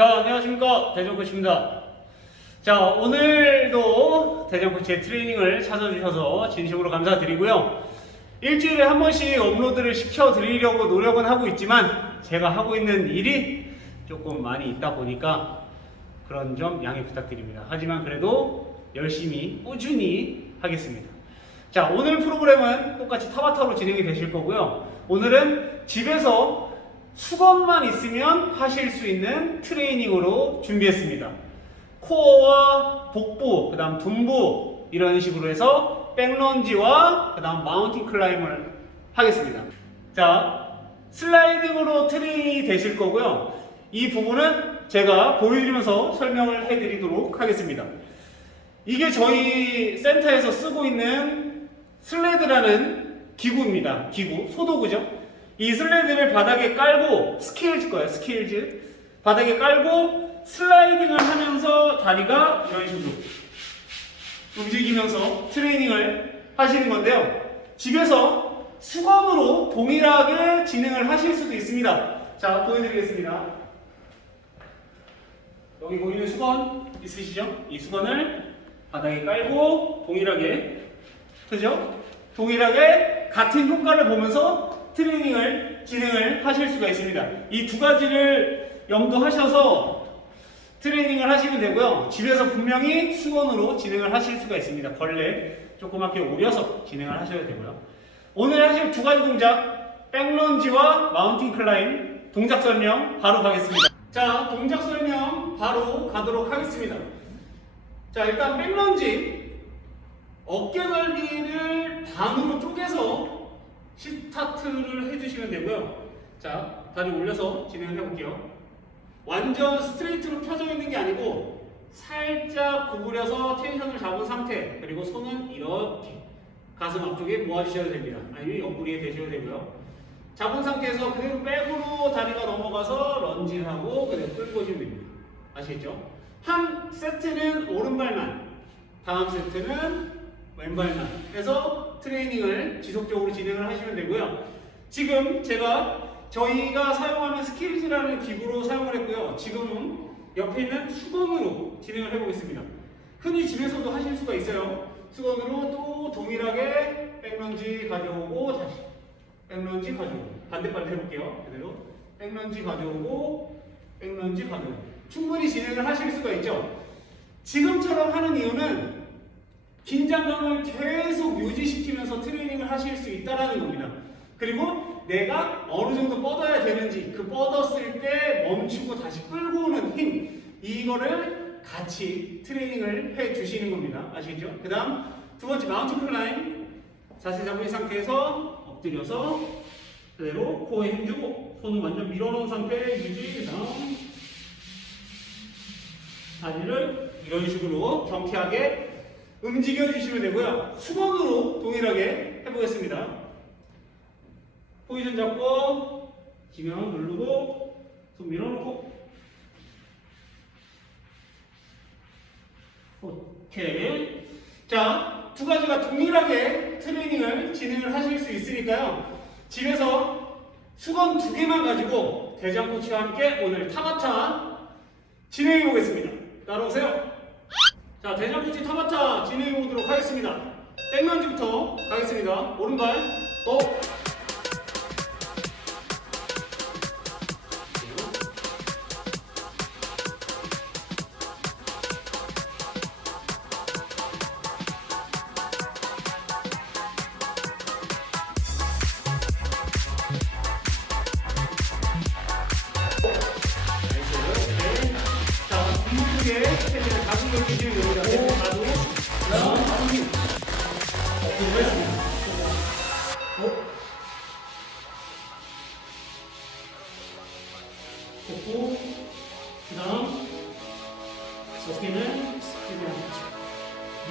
자, 안녕하십니까. 대전코치입니다. 자, 오늘도 대전코치의 트레이닝을 찾아주셔서 진심으로 감사드리고요. 일주일에 한 번씩 업로드를 시켜드리려고 노력은 하고 있지만 제가 하고 있는 일이 조금 많이 있다 보니까 그런 점 양해 부탁드립니다. 하지만 그래도 열심히 꾸준히 하겠습니다. 자, 오늘 프로그램은 똑같이 타바타로 진행이 되실 거고요. 오늘은 집에서 수건만 있으면 하실 수 있는 트레이닝으로 준비했습니다. 코어와 복부, 그 다음 둔부 이런 식으로 해서 백런지와 그 다음 마운틴 클라임을 하겠습니다. 자, 슬라이딩으로 트레이닝이 되실 거고요. 이 부분은 제가 보여드리면서 설명을 해드리도록 하겠습니다. 이게 저희 센터에서 쓰고 있는 슬레드라는 기구입니다. 기구, 소도구죠. 이 슬레드를 바닥에 깔고 스케일즈 거예요. 스케일즈 바닥에 깔고 슬라이딩을 하면서 다리가 이런 식으로 움직이면서 트레이닝을 하시는 건데요. 집에서 수건으로 동일하게 진행을 하실 수도 있습니다. 자, 보여드리겠습니다. 여기 보이는 수건 있으시죠? 이 수건을 바닥에 깔고 동일하게 그죠? 동일하게 같은 효과를 보면서 트레이닝을 진행을 하실 수가 있습니다. 이 두 가지를 염두하셔서 트레이닝을 하시면 되고요. 집에서 분명히 수건으로 진행을 하실 수가 있습니다. 벌레 조그맣게 오려서 진행을 하셔야 되고요. 오늘 하실 두 가지 동작, 백런지와 마운틴 클라임 동작 설명 바로 가겠습니다. 자, 동작 설명 바로 가도록 하겠습니다. 자, 일단 백런지 어깨 넓이를 반으로 쪼개서 스타트를 해주시면 되고요. 자, 다리 올려서 진행을 해볼게요. 완전 스트레이트로 펴져 있는 게 아니고 살짝 구부려서 텐션을 잡은 상태 그리고 손은 이렇게 가슴 앞쪽에 모아주셔야 됩니다. 아니면 옆구리에 대셔야 되고요. 잡은 상태에서 그대로 백으로 다리가 넘어가서 런지를 하고 그대로 끌고 오시면 됩니다. 아시겠죠? 한 세트는 오른발만, 다음 세트는 왼발만 해서 트레이닝을 지속적으로 진행을 하시면 되고요. 지금 제가 저희가 사용하는 스킬즈라는 기구로 사용을 했고요. 지금은 옆에 있는 수건으로 진행을 해보겠습니다. 흔히 집에서도 하실 수가 있어요. 수건으로 또 동일하게 백런지 가져오고 다시 백런지 가져오고 반대발 해볼게요. 그대로 백런지 가져오고 백런지 가져오고 충분히 진행을 하실 수가 있죠. 지금처럼 하는 이유는 긴장감을 계속 유지시키면서 트레이닝을 하실 수 있다는 겁니다. 그리고 내가 어느 정도 뻗어야 되는지 그 뻗었을 때 멈추고 다시 끌고 오는 힘 이거를 같이 트레이닝을 해 주시는 겁니다. 아시겠죠? 그 다음 두 번째 마운틴 클라임 자세 잡은 상태에서 엎드려서 그대로 코에 힘주고 손을 완전 밀어놓은 상태 유지 그 다음 다리를 이런 식으로 경쾌하게 움직여 주시면 되고요. 수건으로 동일하게 해보겠습니다. 포지션 잡고 지면 누르고 손 밀어놓고. 오케이. 자 두 가지가 동일하게 트레이닝을 진행을 하실 수 있으니까요. 집에서 수건 두 개만 가지고 대장 코치와 함께 오늘 타바타 진행해 보겠습니다. 따라오세요 자 대장 코치 타바타 진행해 보도록 하겠습니다. 백런지부터 가겠습니다. 오른발 또 됐고, 그 다음, 어깨는 최대한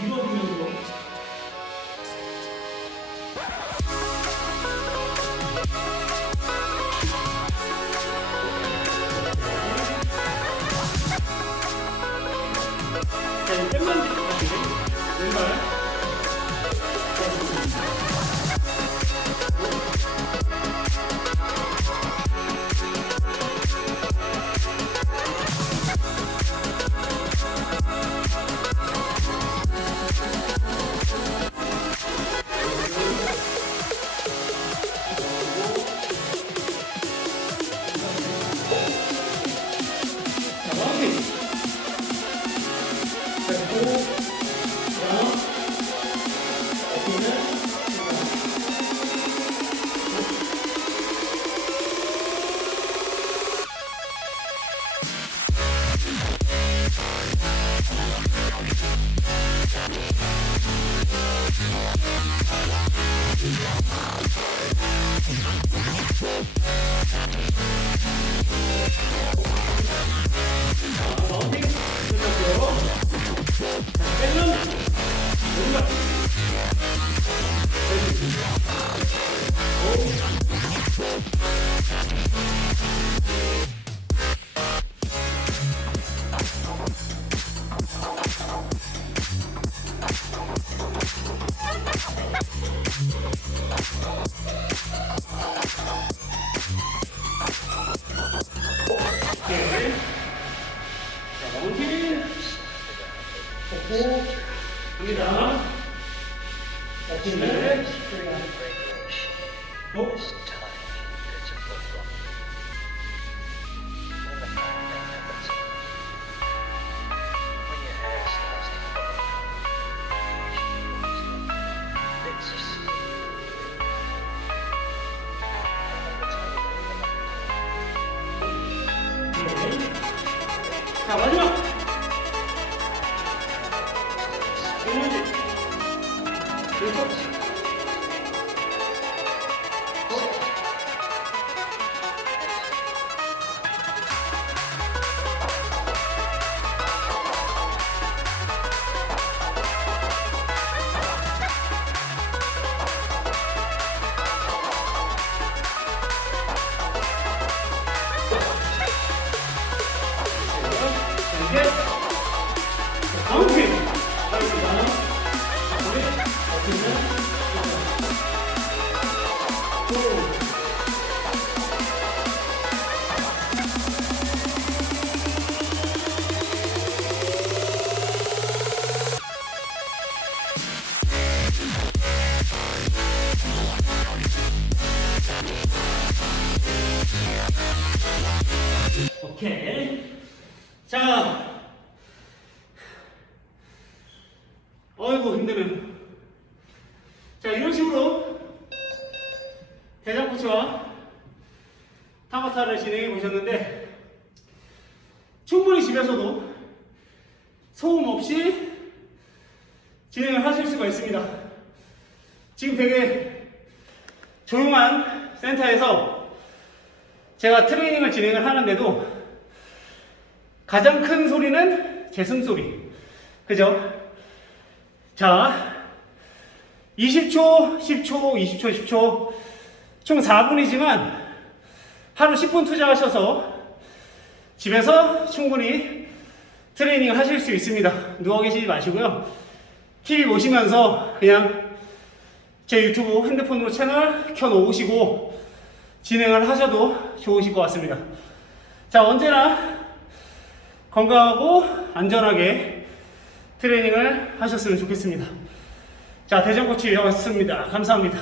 밀어주면서 Thank you. 오케이. 자, 마운팅. 고 갑니다. 네. 어? 자, 마지막. 에너지. 자, 어이구, 힘드네. 자, 이런 식으로 대장코치와 타바타를 진행해 보셨는데, 충분히 집에서도 소음 없이 진행을 하실 수가 있습니다. 지금 되게 조용한 센터에서 제가 트레이닝을 진행을 하는데도 가장 큰 소리는 제 숨소리. 그죠? 자, 20초, 10초, 20초, 10초, 총 4분이지만 하루 10분 투자하셔서 집에서 충분히 트레이닝 하실 수 있습니다. 누워 계시지 마시고요. TV 보시면서 그냥 제 유튜브 핸드폰으로 채널 켜놓으시고 진행을 하셔도 좋으실 것 같습니다. 자, 언제나 건강하고 안전하게 트레이닝을 하셨으면 좋겠습니다. 자, 대전코치였습니다. 감사합니다.